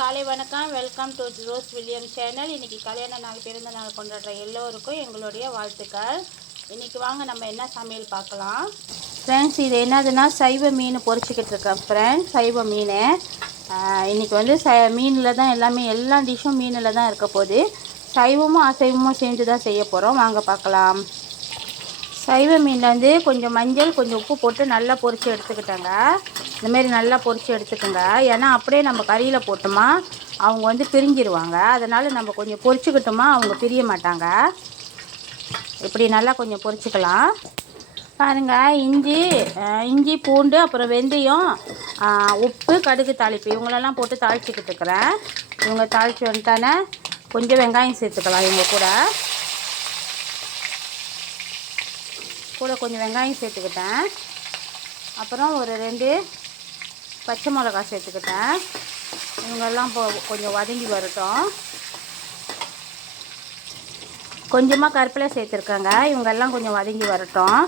காலை வணக்கம். Welcome to rose William channel. இன்றைக்கி கல்யாண நாள் பிறந்த நாள் கொண்டாடுற எல்லோருக்கும் எங்களுடைய வாழ்த்துக்கள். இன்றைக்கி வாங்க நம்ம என்ன சமையல் பார்க்கலாம். ஃப்ரெண்ட்ஸ், இது என்னதுன்னா சைவ மீன் பொரிச்சிக்கிட்டு இருக்கேன் ஃப்ரெண்ட்ஸ். சைவ மீன் இன்றைக்கி வந்து மீனில் தான் எல்லா டிஷ்ஷும் மீனில் தான் இருக்க போகுது. சைவமும் அசைவமும் சேர்ந்து தான் செய்ய போகிறோம். வாங்க பார்க்கலாம். சைவ மீனில் வந்து கொஞ்சம் மஞ்சள் கொஞ்சம் உப்பு போட்டு நல்லா பொரித்து எடுத்துக்கிட்டாங்க. இந்தமாரி நல்லா பொரித்து எடுத்துக்கோங்க. ஏன்னா அப்படியே நம்ம கறியில் போட்டோமா அவங்க வந்து பிரிஞ்சிருவாங்க. அதனால் நம்ம கொஞ்சம் பொரிச்சுக்கிட்டோமா அவங்க பிரிய மாட்டாங்க. இப்படி நல்லா கொஞ்சம் பொரிச்சுக்கலாம். பாருங்கள், இஞ்சி பூண்டு அப்புறம் வெந்தயம் உப்பு கடுகு தாளிப்பு இவங்களெல்லாம் போட்டு தாளிச்சிக்கிட்டு இருக்கிறேன். இவங்க தாளித்து வந்துட்டானே கொஞ்சம் வெங்காயம் சேர்த்துக்கலாம். இவங்க கூட கொஞ்சம் வெங்காயம் சேர்த்துக்கிட்டேன். அப்புறம் ஒரு 2 பச்சை மிளகா சேர்த்துக்கிட்டேன். இவங்கெல்லாம் கொஞ்சம் வதங்கி வரட்டும். கொஞ்சமாக கருப்பிலை சேர்த்துருக்காங்க. இவங்கெல்லாம் கொஞ்சம் வதங்கி வரட்டும்.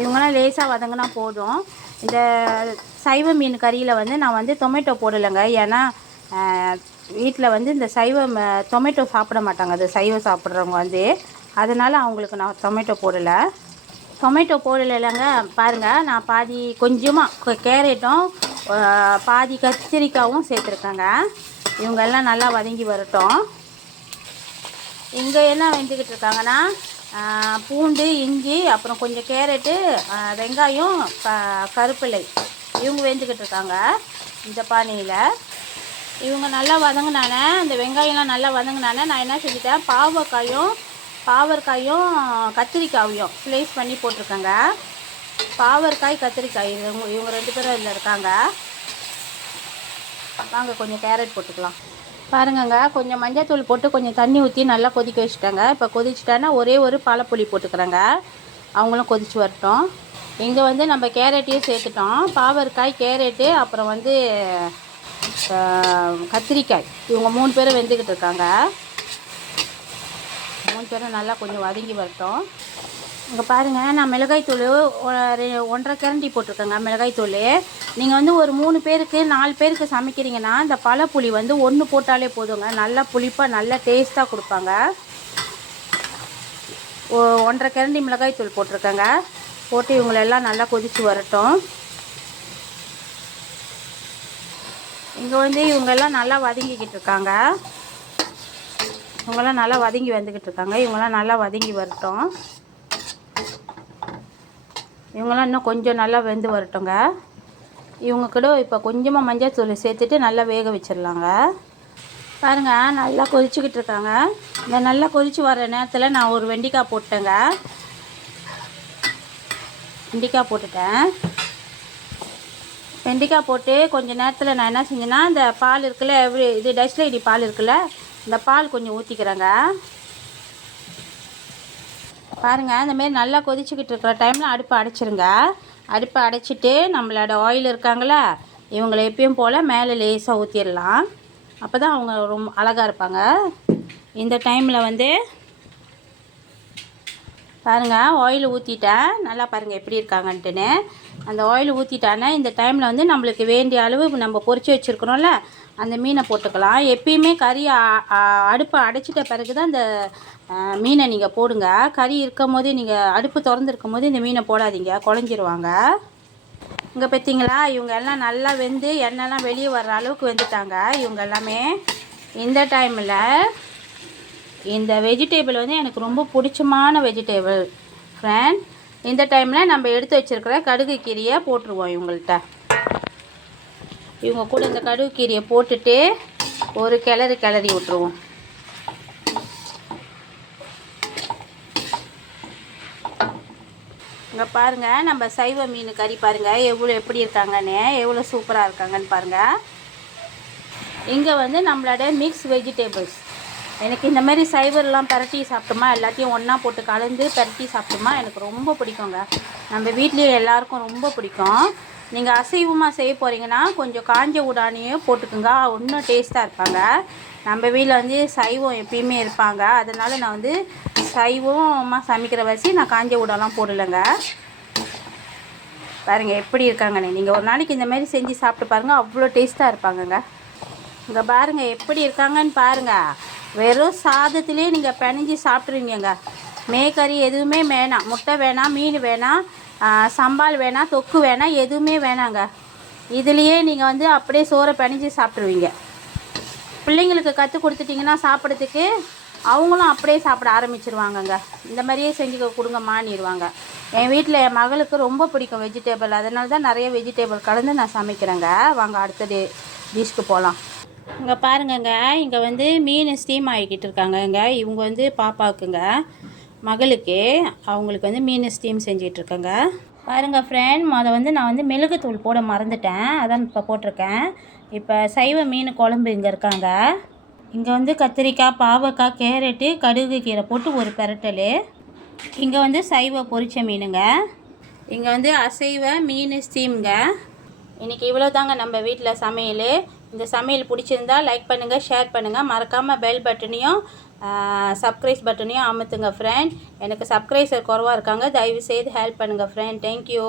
இவங்கெல்லாம் லேசாக வதங்கினா போதும். இந்த சைவ மீன் கறியில் வந்து நான் வந்து டொமேட்டோ போடலைங்க. ஏன்னா வீட்டில் வந்து இந்த டொமேட்டோ சாப்பிட மாட்டாங்க. அது சைவம் சாப்பிட்றவங்க வந்து, அதனால் அவங்களுக்கு நான் டொமேட்டோ போடலைங்க. பாருங்கள், நான் பாதி கொஞ்சமாக கேரட்டும் பாதி கத்திரிக்காயும் சேர்த்துருக்கேங்க. இவங்கெல்லாம் நல்லா வதங்கி வரட்டும். இங்கே என்ன வெந்துக்கிட்டு இருக்காங்கன்னா பூண்டு இஞ்சி அப்புறம் கொஞ்சம் கேரட்டு வெங்காயம் கருப்பிலை இவங்க வெந்துக்கிட்டு இருக்காங்க. இந்த பானையில் இவங்க நல்லா வதங்கினானே, இந்த வெங்காயம்லாம் நல்லா வதங்கினானே நான் என்ன செஞ்சுட்டேன், பாவற்காயும் கத்திரிக்காயும் ஸ்லைஸ் பண்ணி போட்டிருக்கேங்க. பாவற்காய் கத்திரிக்காய் இவங்க 2 பேரும் இதில் இருக்காங்க. வாங்க கொஞ்சம் கேரட் போட்டுக்கலாம். பாருங்கங்க, கொஞ்சம் மஞ்சள் போட்டு கொஞ்சம் தண்ணி ஊற்றி நல்லா கொதிக்க வச்சுட்டாங்க. இப்போ கொதிச்சுட்டானா ஒரே ஒரு பாலப்புளி போட்டுக்கிறேங்க. அவங்களும் கொதிச்சு வரட்டும். இங்கே வந்து நம்ம கேரட்டையும் சேர்த்துட்டோம். பாவற்காய் கேரட்டு அப்புறம் வந்து கத்திரிக்காய் இவங்க 3 பேரும் வெந்துக்கிட்டு இருக்காங்க. 3 பேரும் நல்லா கொஞ்சம் வதங்கி வரட்டும். இங்கே பாருங்கள், நான் மிளகாய்த்தூள் 1.5 கரண்டி போட்டிருக்கேங்க. மிளகாய்த்தூள் நீங்கள் வந்து ஒரு 3 பேருக்கு 4 பேருக்கு சமைக்கிறீங்கன்னா இந்த பழப்புளி வந்து 1 போட்டாலே போதுங்க. நல்லா புளிப்பாக நல்லா டேஸ்ட்டாக கொடுப்பாங்க. 1.5 கரண்டி மிளகாய்த்தூள் போட்டிருக்கேங்க. போட்டு இவங்களெல்லாம் நல்லா கொதித்து வரட்டும். இங்கே வந்து இவங்கெல்லாம் நல்லா வதங்கிக்கிட்டு இருக்காங்க. இவங்கெல்லாம் நல்லா வதங்கி வந்துக்கிட்டு இருக்காங்க. இவங்கெல்லாம் நல்லா வதங்கி வரட்டும். இவங்கெல்லாம் இன்னும் கொஞ்சம் நல்லா வெந்து வரட்டுங்க. இவங்க கூட இப்போ கொஞ்சமாக மஞ்சள் தூள் சேர்த்துட்டு நல்லா வேக வச்சிடலாங்க. பாருங்கள், நல்லா கொதிச்சுக்கிட்டு இருக்காங்க. இந்த நல்லா கொதித்து வர நேரத்தில் நான் ஒரு வெண்டைக்காய் போட்டேங்க. வெண்டைக்காய் போட்டு கொஞ்சம் நேரத்தில் நான் என்ன செஞ்சேன்னா, இந்த பால் இருக்குல்ல, இது டஸ்ட்லைடி பால் இருக்குல்ல, இந்த பால் கொஞ்சம் ஊற்றிக்கிறேங்க. பாருங்கள், இந்தமாரி நல்லா கொதிச்சுக்கிட்டு இருக்கிற டைமில் அடுப்பை அடைச்சிருங்க. அடுப்பை அடைச்சிட்டு நம்மளோட ஆயில் இருக்காங்களா, இவங்களை எப்பயும் போல் மேலே லேசாக ஊற்றிடலாம். அப்போ தான் அவங்க ரொம்ப அழகாக இருப்பாங்க. இந்த டைமில் வந்து பாருங்கள், ஆயில் ஊற்றிட்டேன். நல்லா பாருங்கள் எப்படி இருக்காங்கன்ட்டுன்னு. அந்த ஆயில் ஊற்றிட்டானே இந்த டைமில் வந்து நம்மளுக்கு வேண்டிய அளவு நம்ம பொரிச்சு வச்சுருக்கிறோம்ல அந்த மீனை போட்டுக்கலாம். எப்பயுமே கறி அடுப்பை அடைச்சிட்ட பிறகு தான் இந்த மீனை நீங்கள் போடுங்க. கறி இருக்கும் போது நீங்கள் அடுப்பு திறந்துருக்கும் போது இந்த மீனை போடாதீங்க, குழஞ்சிருவாங்க. இங்கே பார்த்தீங்களா, இவங்க எல்லாம் நல்லா வெந்து எண்ணெய்லாம் வெளியே வர்ற அளவுக்கு வெந்துட்டாங்க இவங்க எல்லாமே. இந்த டைமில் இந்த வெஜிடேபிள் வந்து எனக்கு ரொம்ப பிடிச்சமான வெஜிடேபிள் ஃப்ரெண்ட். இந்த டைமில் நம்ம எடுத்து வச்சுருக்கிற கடுகு கீரையை போட்டுருவோம் இவங்கள்ட்ட. இவங்க கூட இந்த கடுகு கீரையை போட்டுட்டு ஒரு கிளறி விட்டுருவோம். இங்கே பாருங்கள், நம்ம சைவ மீன் கறி பாருங்கள் எப்படி இருக்காங்கன்னு, எவ்வளோ சூப்பராக இருக்காங்கன்னு பாருங்கள். இங்கே வந்து நம்மளோட மிக்ஸ் வெஜிடேபிள்ஸ். எனக்கு இந்த மாதிரி சைவரெலாம் பரட்டி சாப்பிட்டோமா, எல்லாத்தையும் ஒன்றா போட்டு கலந்து பரட்டி சாப்பிட்டோமா எனக்கு ரொம்ப பிடிக்குங்க. நம்ம வீட்லேயே எல்லாருக்கும் ரொம்ப பிடிக்கும். நீங்கள் அசைவமாக செய்ய போகிறீங்கன்னா கொஞ்சம் காஞ்ச உடானியும் போட்டுக்குங்க, இன்னும் டேஸ்ட்டாக இருப்பாங்க. நம்ம வீட்டில் வந்து சைவம் எப்பயுமே இருப்பாங்க. அதனால் நான் வந்து சைவமாக சமைக்கிற வச்சு நான் காஞ்ச உடாலாம் போடலைங்க. பாருங்கள் எப்படி இருக்காங்கண்ணே. நீங்கள் ஒரு நாளைக்கு இந்த மாதிரி செஞ்சு சாப்பிட்டு பாருங்கள், அவ்வளோ டேஸ்ட்டாக இருப்பாங்கங்க. இங்கே பாருங்கள் எப்படி இருக்காங்கன்னு பாருங்கள். வெறும் சாதத்திலே நீங்கள் பிணைஞ்சி சாப்பிட்ருவீங்க. மேக்கறி எதுவுமே வேணாம், முட்டை வேணாம், மீன் வேணாம், சம்பால் வேணாம், தொக்கு வேணாம், எதுவுமே வேணாங்க. இதுலேயே நீங்கள் வந்து அப்படியே சோறை பிணைஞ்சி சாப்பிட்ருவீங்க. பிள்ளைங்களுக்கு கற்றுக் கொடுத்துட்டிங்கன்னா சாப்பிட்றதுக்கு அவங்களும் அப்படியே சாப்பிட ஆரம்பிச்சிருவாங்கங்க. இந்த மாதிரியே செஞ்சு கொடுங்கம்மான்னிடுவாங்க. என் வீட்டில் என் மகளுக்கு ரொம்ப பிடிக்கும் வெஜிடேபிள், அதனால தான் நிறைய வெஜிடேபிள் கலந்து நான் சமைக்கிறேங்க. வாங்க அடுத்த டிஷ்க்கு போகலாம். இங்கே பாருங்கங்க, இங்கே வந்து மீன் ஸ்டீம் ஆகிக்கிட்டு இருக்காங்கங்க. இவங்க வந்து பாப்பாவுக்குங்க, மகளுக்கு, அவங்களுக்கு வந்து மீன் ஸ்டீம் செஞ்சிட்ருக்கேங்க. பாருங்கள் ஃப்ரெண்ட், அதை வந்து நான் வந்து மிளகுத்தூள் போட மறந்துட்டேன், அதான் இப்போ போட்டிருக்கேன். இப்போ சைவ மீன் குழம்பு இங்கே இருக்காங்க. இங்கே வந்து கத்திரிக்காய், பாவக்காய், கேரட்டு, கடுகு கீரை போட்டு ஒரு பெரட்டல். இங்கே வந்து சைவ பொரிச்ச மீனுங்க. இங்கே வந்து அசைவ மீன் ஸ்டீம்ங்க. இன்றைக்கி இவ்வளோ தாங்க நம்ம வீட்டில் சமையல். இந்த சமையல் பிடிச்சிருந்தா லைக் பண்ணுங்கள், ஷேர் பண்ணுங்கள், மறக்காமல் பெல் பட்டனையும் சப்ஸ்கிரைப் பட்டனையும் அமுத்துங்க ஃப்ரெண்ட். எனக்கு சப்ஸ்கிரைபர் குறவாக இருக்காங்க, தயவு செய்து ஹெல்ப் பண்ணுங்கள் ஃப்ரெண்ட். தேங்க்யூ.